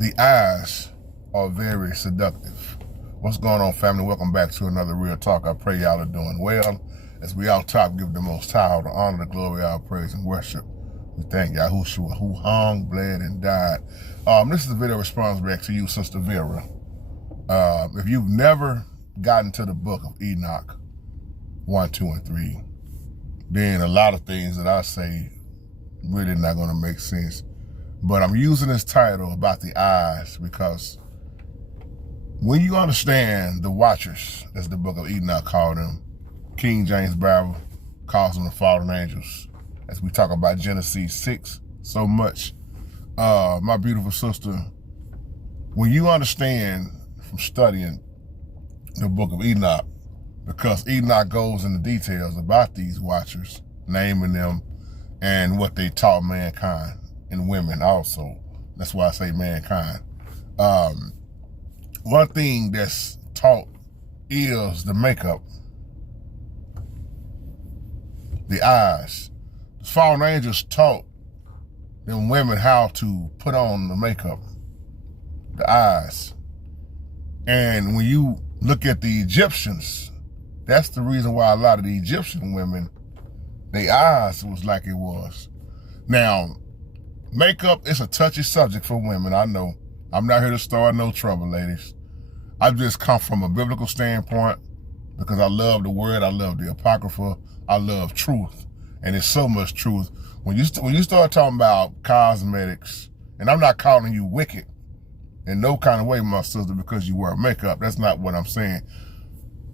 The eyes are very seductive. What's going on, family? Welcome back to another Real Talk. I pray y'all are doing well. As we out top, give the Most High all the honor, the glory, our praise, and worship. We thank Yahushua, who hung, bled, and died. This is a video response back to you, Sister Vera. If you've never gotten to the book of Enoch 1, 2, and 3, then a lot of things that I say really not going to make sense. But I'm using this title about the eyes because when you understand the watchers, as the book of Enoch called them, King James Bible calls them the fallen angels, as we talk about Genesis 6 so much. My beautiful sister, when you understand from studying the book of Enoch, because Enoch goes into details about these watchers, naming them and what they taught mankind, and women also. That's why I say mankind. One thing that's taught is the makeup, the eyes. The fallen angels taught them women how to put on the makeup, the eyes. And when you look at the Egyptians, that's the reason why a lot of the Egyptian women, their eyes was like it was. Now, makeup is a touchy subject for women, I know. I'm not here to start no trouble, ladies. I just come from a biblical standpoint because I love the word, I love the Apocrypha, I love truth. And there's so much truth. When you start talking about cosmetics, and I'm not calling you wicked in no kind of way, my sister, because you wear makeup. That's not what I'm saying.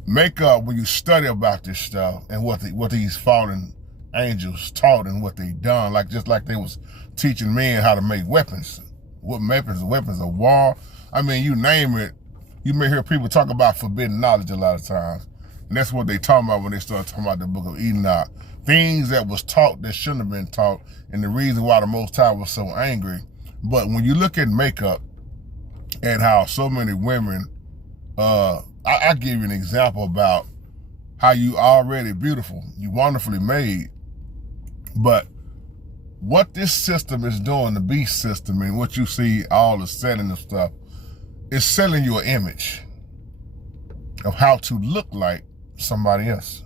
Makeup, when you study about this stuff and what these fallen angels taught and what they done, just like they was teaching men how to make weapons. What weapons of war. I mean, you name it. You may hear people talk about forbidden knowledge a lot of times. And that's what they talking about when they start talking about the book of Enoch. Things that was taught that shouldn't have been taught, and the reason why the Most High was so angry. But when you look at makeup and how so many women, I give you an example about how you already beautiful, you wonderfully made, but what this system is doing, the beast system, and what you see all the setting and stuff, is selling you an image of how to look like somebody else.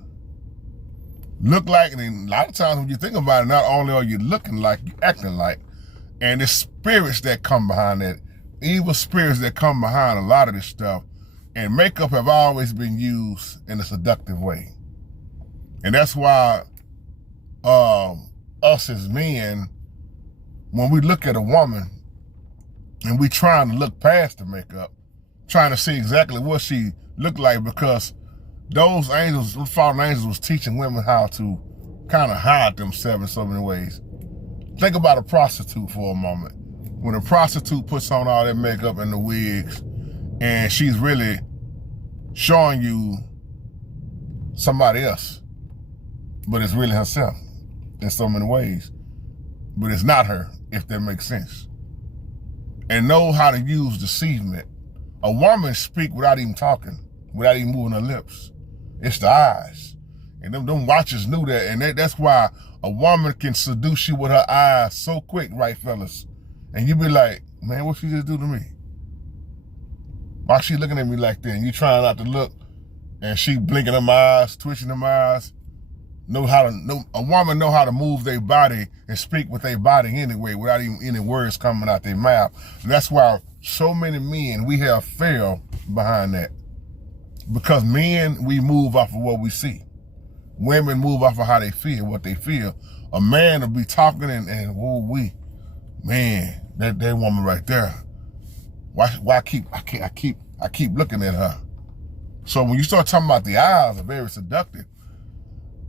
Look like, and a lot of times when you think about it, not only are you looking like, you acting like, and the spirits that come behind that, evil spirits that come behind a lot of this stuff, and makeup have always been used in a seductive way. And that's why us as men, when we look at a woman and we trying to look past the makeup, trying to see exactly what she looked like, because those angels, those fallen angels, was teaching women how to kind of hide themselves in so many ways. Think about a prostitute for a moment. When a prostitute puts on all that makeup and the wigs, and she's really showing you somebody else, but it's really herself in so many ways. But it's not her, if that makes sense. And know how to use deceivement. A woman speak without even talking, without even moving her lips. It's the eyes. And them watchers knew that, and that's why a woman can seduce you with her eyes so quick, right, fellas? And you be like, man, what she just do to me? Why she looking at me like that? And you trying not to look, and she blinking them eyes, twitching them eyes. A woman know how to move their body and speak with their body anyway without even any words coming out their mouth. And that's why so many men, we have failed behind that. Because men, we move off of what we see. Women move off of how they feel, what they feel. A man will be talking and man, that woman right there. Why I keep looking at her. So when you start talking about the eyes are very seductive,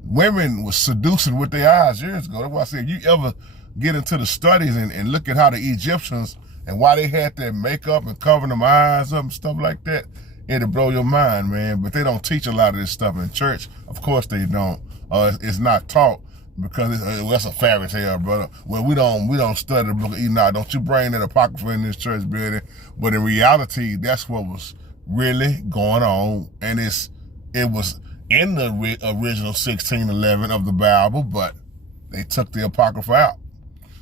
women was seducing with their eyes years ago. That's why I said, you ever get into the studies and look at how the Egyptians and why they had their makeup and covering them eyes up and stuff like that, it'll blow your mind, man. But they don't teach a lot of this stuff in church. Of course they don't. It's not taught because that's a fairy tale, brother. Well, we don't study the book of Enoch. Don't you bring that Apocrypha in this church building. But in reality, that's what was really going on. And it was in the original 1611 of the Bible, but they took the Apocrypha out.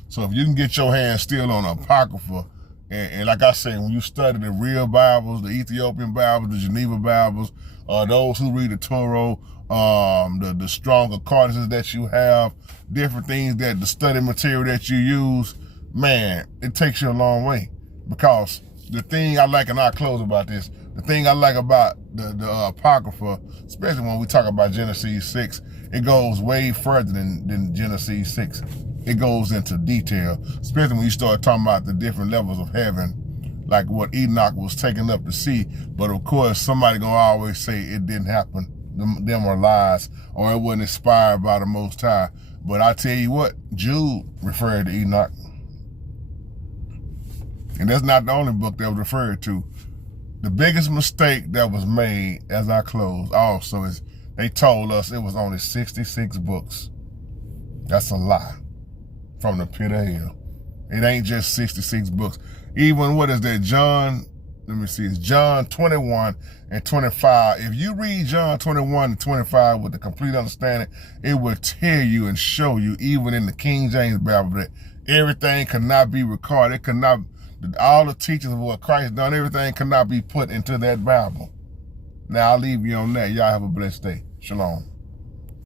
So if you can get your hands still on Apocrypha, And like I say, when you study the real Bibles, the Ethiopian Bibles, the Geneva Bibles, those who read the Torah, the strong concordances that you have, different things that the study material that you use, man, it takes you a long way. Because the thing I like, and I'll close about this, the thing I like about the Apocrypha, especially when we talk about Genesis 6, it goes way further than Genesis 6. It goes into detail, especially when you start talking about the different levels of heaven, like what Enoch was taken up to see. But of course, somebody gonna always say it didn't happen. Them are lies, or it wasn't inspired by the Most High. But I tell you what, Jude referred to Enoch. And that's not the only book that was referred to. The biggest mistake that was made, as I close, also is they told us it was only 66 books. That's a lie from the pit of hell. It ain't just 66 books. Even, what is that, John, let me see, it's John 21 and 25. If you read John 21 and 25 with the complete understanding, it will tell you and show you, even in the King James Bible, that everything cannot be recorded. It cannot, all the teachings of what Christ done, everything cannot be put into that Bible. Now, I'll leave you on that. Y'all have a blessed day. Shalom.